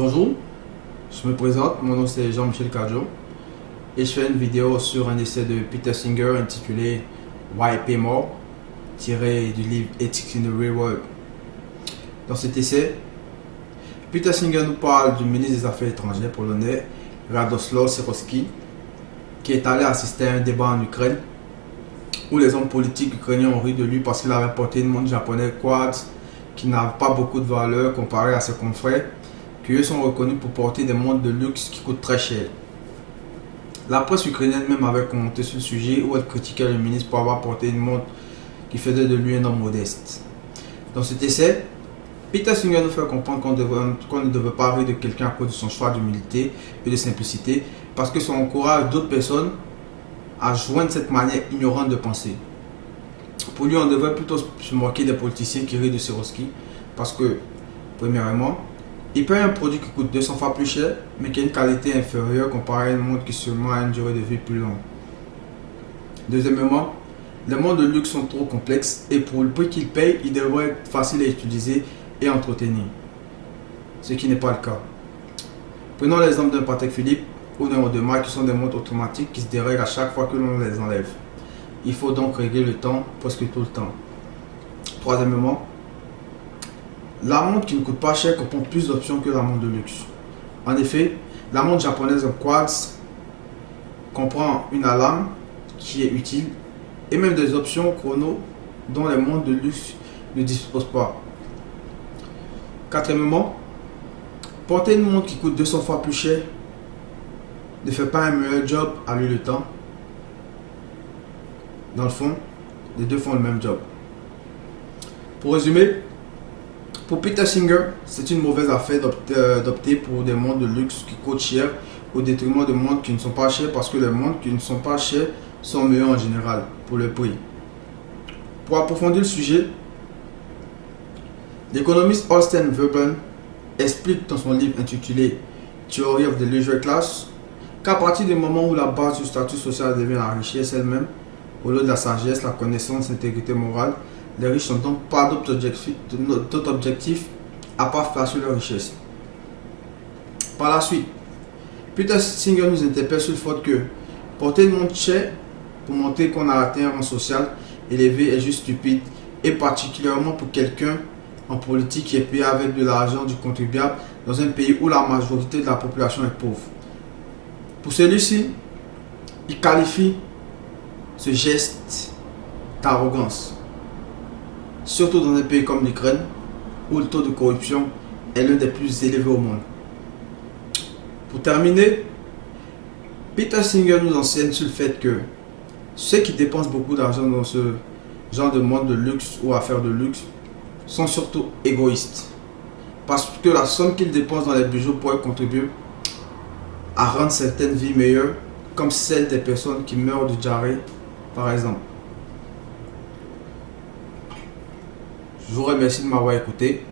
Bonjour, je me présente, mon nom c'est Jean-Michel Cadjo et je fais une vidéo sur un essai de Peter Singer intitulé Why Pay More, tiré du livre Ethics in the Real World. Dans cet essai, Peter Singer nous parle du ministre des Affaires étrangères polonais Radosław Sikorski qui est allé assister à un débat en Ukraine où les hommes politiques ukrainiens ont ri de lui parce qu'il avait porté une montre japonaise Quartz qui n'a pas beaucoup de valeur comparée à ses confrères qui eux sont reconnus pour porter des montres de luxe qui coûtent très cher. La presse ukrainienne même avait commenté sur le sujet où elle critiquait le ministre pour avoir porté une montre qui faisait de lui un homme modeste. Dans cet essai, Peter Singer nous fait comprendre qu'on ne devait pas rire de quelqu'un à cause de son choix d'humilité et de simplicité parce que ça encourage d'autres personnes à joindre cette manière ignorante de penser. Pour lui, on devrait plutôt se moquer des politiciens qui rient de Sikorski parce que, premièrement, il paye un produit qui coûte 200 fois plus cher, mais qui a une qualité inférieure comparée à une montre qui seulement a une durée de vie plus longue. Deuxièmement, les montres de luxe sont trop complexes et pour le prix qu'il paye, ils devraient être faciles à utiliser et à entretenir. Ce qui n'est pas le cas. Prenons l'exemple d'un Patek Philippe ou d'un Audemars qui sont des montres automatiques qui se dérèglent à chaque fois que l'on les enlève. Il faut donc régler le temps presque tout le temps. Troisièmement, la montre qui ne coûte pas cher comprend plus d'options que la montre de luxe. En effet, la montre japonaise en quartz comprend une alarme qui est utile et même des options chrono dont les montres de luxe ne disposent pas. Quatrièmement, porter une montre qui coûte 200 fois plus cher ne fait pas un meilleur job à lui le temps. Dans le fond, les deux font le même job. Pour résumer, pour Peter Singer, c'est une mauvaise affaire d'opter pour des montres de luxe qui coûtent cher au détriment de montres qui ne sont pas chères parce que les montres qui ne sont pas chères sont meilleures en général pour le prix. Pour approfondir le sujet, l'économiste Austin Veblen explique dans son livre intitulé Theory of the Leisure Class qu'à partir du moment où la base du statut social devient la richesse elle-même, au lieu de la sagesse, la connaissance, l'intégrité morale, les riches n'ont donc pas d'autre objectif à part flasher leur richesse. Par la suite, Peter Singer nous interpelle sur le fait que porter une montre chère pour montrer qu'on a atteint un rang social élevé est juste stupide, et particulièrement pour quelqu'un en politique qui est payé avec de l'argent du contribuable dans un pays où la majorité de la population est pauvre. Pour celui-ci, il qualifie ce geste d'arrogance, surtout dans un pays comme l'Ukraine, où le taux de corruption est l'un des plus élevés au monde. Pour terminer, Peter Singer nous enseigne sur le fait que ceux qui dépensent beaucoup d'argent dans ce genre de monde de luxe ou affaires de luxe sont surtout égoïstes, parce que la somme qu'ils dépensent dans les bijoux pourrait contribuer à rendre certaines vies meilleures, comme celle des personnes qui meurent de diarrhée, par exemple. Je vous remercie de m'avoir écouté.